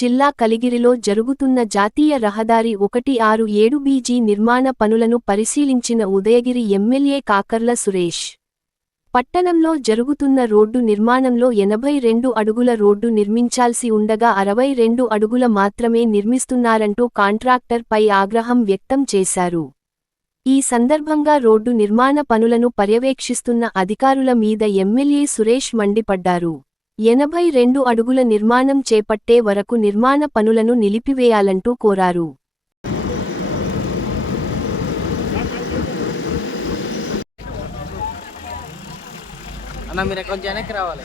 జిల్లా కలిగిరిలో జరుగుతున్న జాతీయ రహదారి ఒకటి ఆరు ఏడు బీజీ నిర్మాణ పనులను పరిశీలించిన ఉదయగిరి ఎమ్మెల్యే కాకర్ల సురేష్. పట్టణంలో జరుగుతున్న రోడ్డు నిర్మాణంలో ఎనభై రెండు అడుగుల రోడ్డు నిర్మించాల్సి ఉండగా అరవై రెండు అడుగుల మాత్రమే నిర్మిస్తున్నారంటూ కాంట్రాక్టర్ పై ఆగ్రహం వ్యక్తం చేశారు. ఈ సందర్భంగా రోడ్డు నిర్మాణ పనులను పర్యవేక్షిస్తున్న అధికారుల మీద ఎమ్మెల్యే సురేష్ మండిపడ్డారు. ఎనభై రెండు అడుగుల నిర్మాణం చేపట్టే వరకు నిర్మాణ పనులను నిలిపివేయాలంటూ కోరారు. అన్న మీరు కొంచెం వెనక్కి రావాలి.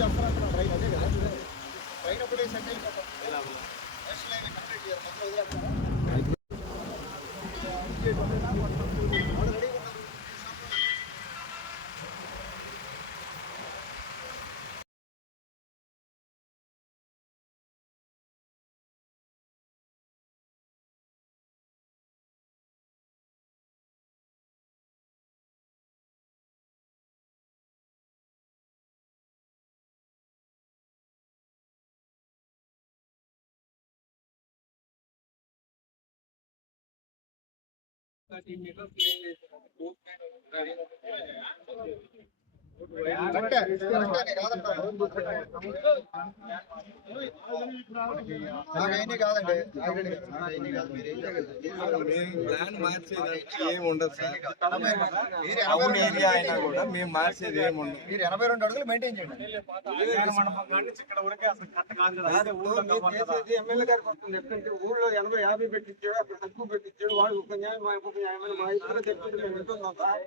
కంప్లీట్ చేస్తాను ట్రైన్ అదే కదా? ట్రైన్ ఒకటే సెట్ అయిపోతాం. నెక్స్ట్ లైన్ కంప్లీట్ చేయాలి. उसका टीम मेकर మేము ప్లాన్ మార్చేది ఏమి ఉండదు సార్ మీరు టౌన్ ఎనభై ఏరియా రెండు అయినా కూడా మేము మార్చేది ఏమి ఉండదు మీరు ఎనభై రెండు అడుగులు మెయింటైన్ చేయండి మీరు చేసేది ఎమ్మెల్యే గారికి వస్తుంది ఎక్కడంటే ఊళ్ళో ఎనభై యాభై పెట్టించాడు అక్కడ తక్కువ పెట్టించాడు వాడు ఒక న్యాయం మా ఒక న్యాయం మా ఇద్దరు చెప్తుంటే మేము వింటున్నాం సార్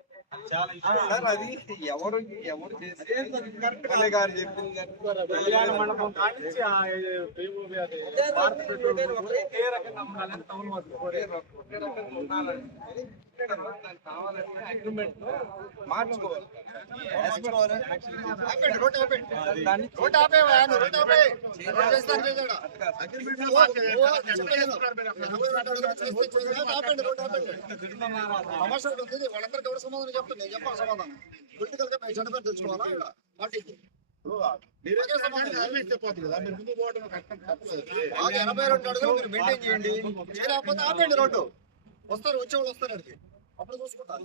సార్ అది ఎవరు ఎవరు చేసేది ఎమ్మెల్యే గారు చెప్పింది కళ్యాణ మార్చుకోవాలి. వాళ్ళందరికీ ఎవరు సమాధానం చెప్పాలి పొలిటికల్గా? పార్టీకి మీరే సమాధానం మాకు ఎనభై రెండు అడుగులు మీరు మెయింటైన్ చేయండి. చేయలేకపోతే రోడ్డు. వస్తారు వచ్చేవాళ్ళు వస్తారు అడిగి అప్పుడు చూసుకుంటారు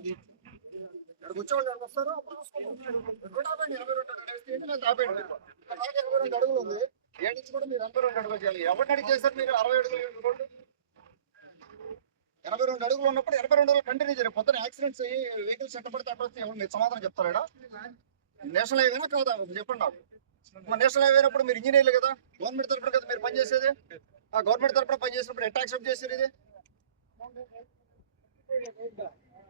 ఇక్కడికి వచ్చేవాళ్ళు ఎవరు వస్తారు అప్పుడు చూసుకుంటారు రోడ్డు ఆపండి ఎనభై రెండు అడుగులు వేస్తే ఏంటి? నాకు ఆపండి ఇక్కడ నాకు రెండు అడుగులు ఉంది. ఏడు నుంచి కూడా మీరు ఎనభై రెండు అడుగులు చేయాలి. ఎవరిని అడిగి చేశారు మీరు అరవై అడుగులు రోడ్డు ఎనభై రెండు అడుగులు ఉన్నప్పుడు ఎనభై రెండు అడుగులు కంటిన్యూ చేయాలి. పొద్దున యాక్సిడెంట్స్ అయ్యి వెహికల్స్ ఎట్ట పడితే అక్కడ వస్తే ఎవరు మీరు సమాధానం చెప్తారా నేషనల్ హైవేనా కాదా? చెప్పండి నాకు. మన నేషనల్ హైవే అయినప్పుడు మీరు ఇంజనీర్లు కదా? గవర్నమెంట్ తరపున కదా మీరు పనిచేసేది? ఆ గవర్నమెంట్ తరపున పనిచేసినప్పుడు ఎట్లా యాక్సెప్ట్ చేసేది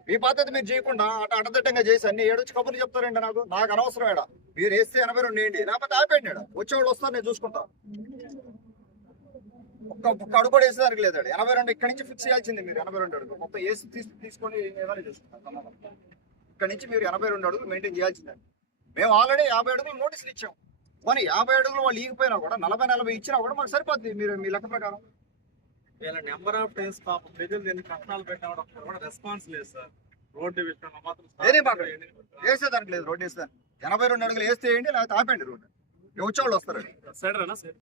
మీ బాధ్యత మీరు చేయకుండా అట అటదిట్టంగా చేసి అన్ని ఏడొచ్చి కబుర్లు చెప్తారండి నాకు? నాకు అనవసరం ఏడా. మీరు వేస్తే ఎనభై రెండు వేయండి లేకపోతే ఆపేయండి ఏడా. వచ్చేవాళ్ళు వస్తారు నేను చూసుకుంటా. ఒక్క ఒక్క అడుగు కూడా వేసేదానికి లేదు ఎనభై రెండు ఇక్కడి నుంచి ఫిక్స్ చేయాల్సింది మీరు ఎనభై రెండు అడుగు. మొత్తం వేసి తీసుకు తీసుకొని ఏదైనా చూసుకుంటాం. ఇక్కడ నుంచి మీరు ఎనభై రెండు అడుగులు మెయింటైన్ చేయాల్సిందే. మేము ఆల్రెడీ యాభై అడుగులు నోటీసులు ఇచ్చాం. కానీ యాభై అడుగులు వాళ్ళు ఈగిపోయినా కూడా నలభై నలభై ఇచ్చినా కూడా మాకు సరిపోద్ది. మీరు మీ లెక్క ప్రకారం. వీళ్ళ నెంబర్ ఆఫ్ టైమ్స్ పాపం ప్రజలు దీన్ని కష్టాలు పెట్టినా కూడా రెస్పాన్స్ లేదు సార్. రోడ్డు విషయంలో మాత్రం వేరే మాకు వేసేదానికి లేదు రోడ్డు వేసేదానికి ఎనభై రెండు అడుగులు వేస్తే వేయండి లేకపోతే ఆపండి రోడ్డు. వచ్చేవాళ్ళు వస్తారు. సైడ్